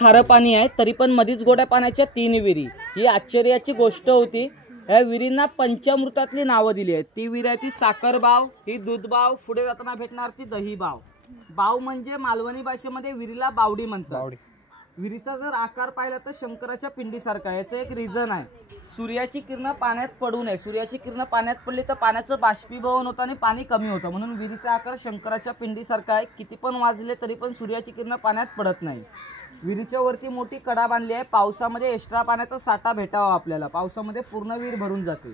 खारं पाणी आहे, तरी पण मधीच गोड्या पाण्याच्या 3 विहिरी। ही आश्चर्याची गोष्ट होती। या विहिरींना पंचामृतातली नावं दिली आहेत। ती विहीर आहे ती साखर बाव, ही दूध बाव, पुढे जाताना भेटणार ती दही बाव। बाव म्हणजे मालवणी भाषेमध्ये विहिरीला बावडी म्हणतात। विहिरीचा जर आकार पाहिला तर शंकराच्या पिंडीसारखा। याचं एक रिझन आहे, सूर्याची किरण पाण्यात पडू नये। सूर्याची किरण पाण्यात पडली तर पाण्याचं बाष्पीभवन होतं आणि पाणी कमी होतं, म्हणून विहिरीचा आकार शंकराच्या पिंडीसारखा आहे। किती पण वाजले तरी पण सूर्याची किरण पाण्यात पडत नाही। विहिरीच्या वरती मोठी कडा बांधली आहे, पावसामध्ये एक्स्ट्रा पाण्याचा साठा भेटावा आपल्याला। पावसामध्ये पूर्ण विहीर भरून जाते।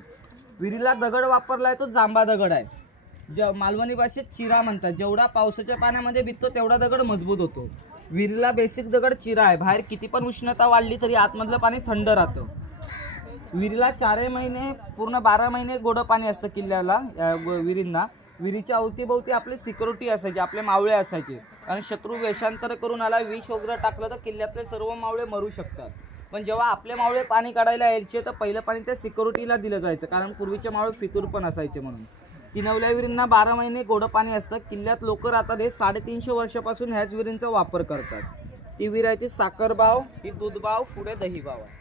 विहिरीला दगड वापरलाय तो जांबा दगड आहे, मालवणी भाषेत चिरा म्हणतात। जेवढा पावसाच्या पाण्यामध्ये भिजतो तेवढा दगड मजबूत होतो। विहिरीला बेसिक दगड चिरा आहे। बाहेर किती पण उष्णता वाढली तरी आतमधलं पाणी थंड राहतं। विहिरीला 4 महिने पूर्ण 12 महिने गोडं पाणी असतं किल्ल्याला, विहिरींना। विहिरीच्या अवतीभोवती आपले सिक्युरिटी असायचे, आपले मावळे असायचे। आणि शत्रू वेषांतर करून आला, विष वगैरे टाकलं तर किल्ल्यातले सर्व मावळे मरू शकतात। पण जेव्हा आपले मावळे पाणी काढायला यायचे तर पहिलं पाणी त्या सिक्युरिटीला दिलं जायचं, कारण पूर्वीचे मावळे फितूर पण असायचे म्हणून। किनवल्या विहिरींना 12 महिने गोडं पाणी असतं। किल्ल्यात लोक राहतात हे 350 वर्षापासून ह्याच विहिरींचा वापर करतात। ती विहीर आहे ती साखर बाव, ही दूध बाव, पुढे दही बाव आहे।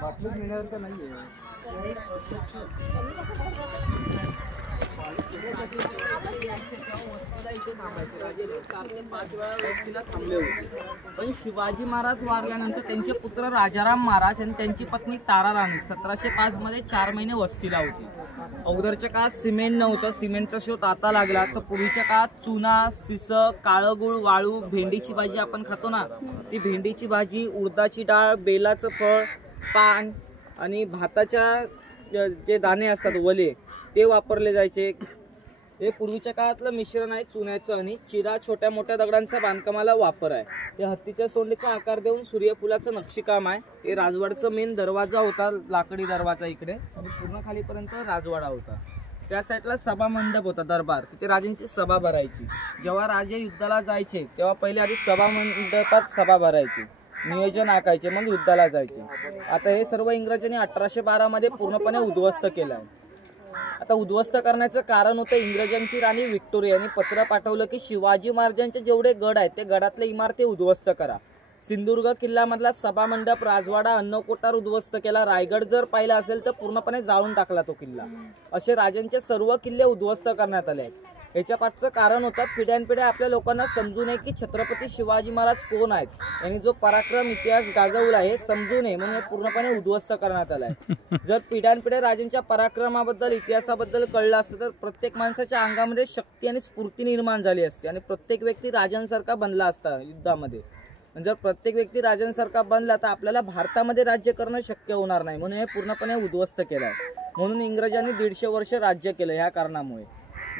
बाटली मिळणार तर नाहीये। पण शिवाजी महाराज वारल्यानंतर त्यांचे पुत्र राजाराम महाराज आणि त्यांची पत्नी तारा राणी 1705 मध्ये 4 महिने वस्तीला होती। अगोदरच्या काळात सिमेंट नव्हतं, सिमेंटचा शोध आता लागला। तर पूर्वीच्या काळात चुना, सिस, काळं गुळ, वाळू, भेंडीची भाजी आपण खातो ना, ती भेंडीची भाजी, उडदाची डाळ, बेलाचं फळ, पान आणि भाताच्या जे दाणे असतात वले ते वापरले जायचे। हे पूर्वीच्या काळातलं मिश्रण आहे चुन्याचं आणि चिरा, छोट्या मोठ्या दगडांचा बांधकामाला वापर आहे। हे हत्तीच्या सोंडीचा आकार देऊन सूर्यफुलाचं नक्षीकाम आहे। हे राजवाड्याचा मेन दरवाजा होता, लाकडी दरवाजा इकडे, आणि पूर्ण खालीपर्यंत राजवाडा होता। त्या साईडला सभा मंडप होता, दरबार, तिथे राजांची सभा भरायची। जेव्हा राजे युद्धाला जायचे तेव्हा पहिले आधी सभा मंडपात सभा भरायची, नियोजन आखायचे, मग युद्धाला जायचे। आता हे सर्व इंग्रजांनी 1812 मध्ये पूर्णपणे उद्ध्वस्त केलं आहे। आता उद्ध्वस्त करण्याचं कारण होतं इंग्रजांची राणी व्हिक्टोरिया यांनी पत्र पाठवलं की शिवाजी महाराजांचे जेवढे गड आहेत ते गडातले इमारती उद्ध्वस्त करा। सिंधुदुर्ग किल्ल्यामधला सभा मंडप, राजवाडा, अन्नकोठार उद्ध्वस्त केला। रायगड जर पाहिला असेल तर पूर्णपणे जाळून टाकला तो किल्ला। असे राजांचे सर्व किल्ले उद्ध्वस्त करण्यात आले। याच्या पाठचं कारण होतं पिढ्यानपिढ्या आपल्या लोकांना समजू नये की छत्रपती शिवाजी महाराज कोण आहेत, यांनी जो पराक्रम इतिहास गाजवला आहे समजू नये म्हणून पूर्णपणे उद्ध्वस्त करण्यात आलाय। जर पिढ्यानपिढ्या राजांच्या पराक्रमाबद्दल, इतिहासाबद्दल कळलं असतं तर प्रत्येक माणसाच्या अंगामध्ये शक्ती आणि स्फूर्ती निर्माण झाली असते आणि प्रत्येक व्यक्ती राजांसारखा बनला असता युद्धामध्ये। जर प्रत्येक व्यक्ती राजांसारखा बनला तर आपल्याला भारतामध्ये राज्य करणं शक्य होणार नाही, म्हणून हे पूर्णपणे उद्ध्वस्त केलंय। म्हणून इंग्रजांनी 150 वर्ष राज्य केलं। या कारणामुळे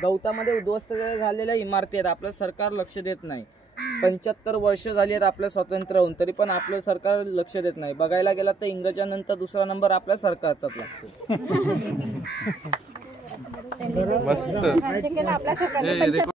गौतामध्ये उद्ध्वस्त झालेल्या इमारती आहेत, आपलं सरकार लक्ष देत नाही। 75 वर्ष झाली आहेत आपलं स्वातंत्र्य होऊन, तरी पण आपलं सरकार लक्ष देत नाही। बघायला गेला तर इंग्रजांनंतर दुसरा नंबर आपल्या सरकारचाच लागतो।